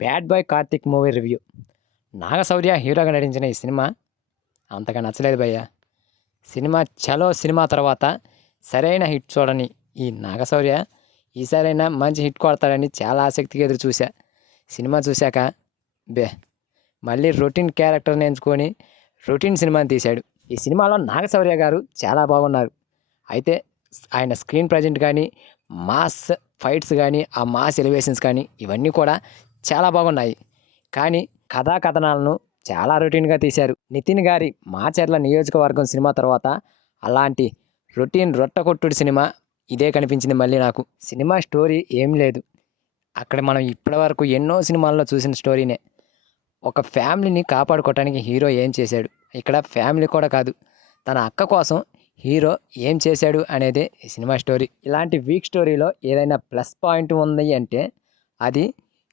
Bad boy Karthik movie review. Naga Shaurya హీరోగా నటించిన ఈ సినిమా అంతగా నచ్చలేదు భయ్య. సినిమా 'చలో' సినిమా తర్వాత సరైన హిట్ చూడని ఈ నాగశౌర్య ఈసారైనా మంచి హిట్ కొడతాడని చాలా ఆసక్తిగా ఎదురు చూశా. సినిమా చూశాక బే మళ్ళీ రొటీన్ క్యారెక్టర్ని ఎంచుకొని రొటీన్ సినిమాని తీశాడు. ఈ సినిమాలో నాగశౌర్య గారు చాలా బాగున్నారు. అయితే ఆయన స్క్రీన్ ప్రజెంట్ కానీ, మాస్ ఫైట్స్ కానీ, ఆ మాస్ ఎలివేషన్స్ కానీ ఇవన్నీ కూడా చాలా బాగున్నాయి. కానీ కథా కథనాలను చాలా రొటీన్గా తీశారు. నితిన్ గారి మాచర్ల నియోజకవర్గం సినిమా తర్వాత అలాంటి రొటీన్ రొట్టకొట్టుడు సినిమా ఇదే కనిపించింది మళ్ళీ నాకు. సినిమా స్టోరీ ఏం లేదు. అక్కడ మనం ఇప్పటివరకు ఎన్నో సినిమాల్లో చూసిన స్టోరీనే. ఒక ఫ్యామిలీని కాపాడుకోవటానికి హీరో ఏం చేశాడు, ఇక్కడ ఫ్యామిలీ కూడా కాదు, తన అక్క కోసం హీరో ఏం చేశాడు అనేదే ఈ సినిమా స్టోరీ. ఇలాంటి వీక్ స్టోరీలో ఏదైనా ప్లస్ పాయింట్ ఉంది అంటే అది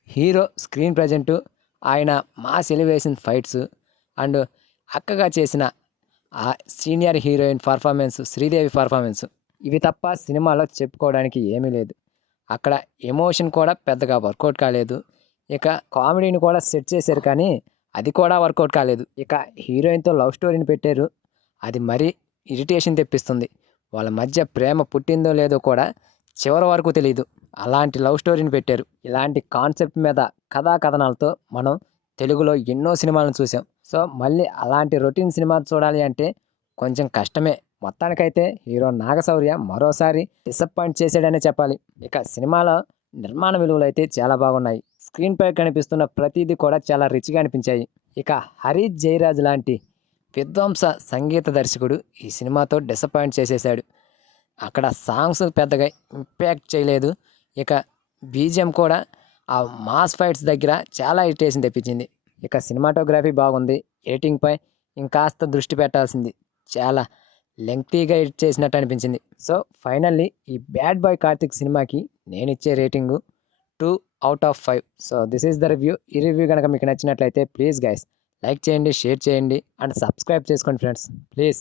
హీరో స్క్రీన్ ప్రజెంటు, ఆయన మాస్ ఎలివేషన్ ఫైట్స్ అండ్ అక్కగా చేసిన ఆ senior heroine performance, Sridevi performance, ఇవి తప్ప సినిమాలో చెప్పుకోవడానికి ఏమీ లేదు. అక్కడ ఎమోషన్ కూడా పెద్దగా వర్కౌట్ కాలేదు. ఇక కామెడీని కూడా సెట్ చేశారు కానీ అది కూడా వర్కౌట్ కాలేదు. ఇక హీరోయిన్తో లవ్ స్టోరీని పెట్టారు, అది మరీ ఇరిటేషన్ తెప్పిస్తుంది. వాళ్ళ మధ్య ప్రేమ పుట్టిందో లేదో కూడా చివరి వరకు తెలియదు. అలాంటి లవ్ స్టోరీని పెట్టారు. ఇలాంటి కాన్సెప్ట్ మీద కథా కథనాలతో మనం తెలుగులో ఎన్నో సినిమాలను చూసాం. సో మళ్ళీ అలాంటి రొటీన్ సినిమా చూడాలి అంటే కొంచెం కష్టమే. మొత్తానికైతే హీరో నాగశౌర్య మరోసారి డిసప్పాయింట్ చేశాడనే చెప్పాలి. ఇక సినిమాలో నిర్మాణ విలువలు అయితే చాలా బాగున్నాయి. స్క్రీన్ పై కనిపిస్తున్న ప్రతిదీ కూడా చాలా రిచ్గా అనిపించాయి. ఇక హరి జయరాజ్ లాంటి విధ్వంస సంగీత దర్శకుడు ఈ సినిమాతో డిసప్పాయింట్ చేసేశాడు. అక్కడ సాంగ్స్ పెద్దగా ఇంపాక్ట్ చేయలేదు. ఇక బీజిఎం కూడా ఆ మాస్ ఫైట్స్ దగ్గర చాలా ఇరిటేషన్ తెప్పించింది. ఇక సినిమాటోగ్రఫీ బాగుంది, ఎడిటింగ్పై ఇంకాస్త దృష్టి పెట్టాల్సింది. చాలా లెంగ్తీగా ఎడిట్ చేసినట్టు అనిపించింది. సో ఫైనల్లీ ఈ బ్యాడ్ బాయ్ కార్తిక్ సినిమాకి నేను ఇచ్చే rating 2/5. So this is the review. ఈ రివ్యూ కనుక మీకు నచ్చినట్లయితే ప్లీజ్ గైస్ లైక్ చేయండి, షేర్ చేయండి అండ్ సబ్స్క్రైబ్ చేసుకోండి ఫ్రెండ్స్ ప్లీజ్.